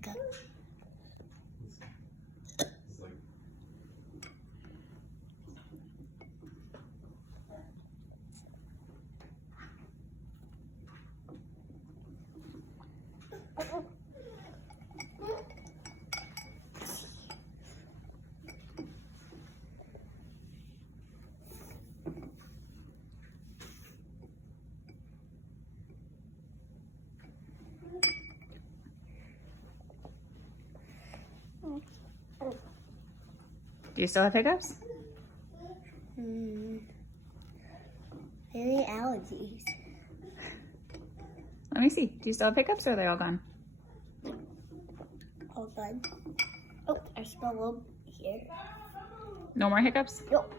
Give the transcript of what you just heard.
hiccup. Do you still have hiccups? Maybe allergies. Let me see. Do you still have hiccups or are they all gone? All done. Oh, I smell them here. No more hiccups? Yup.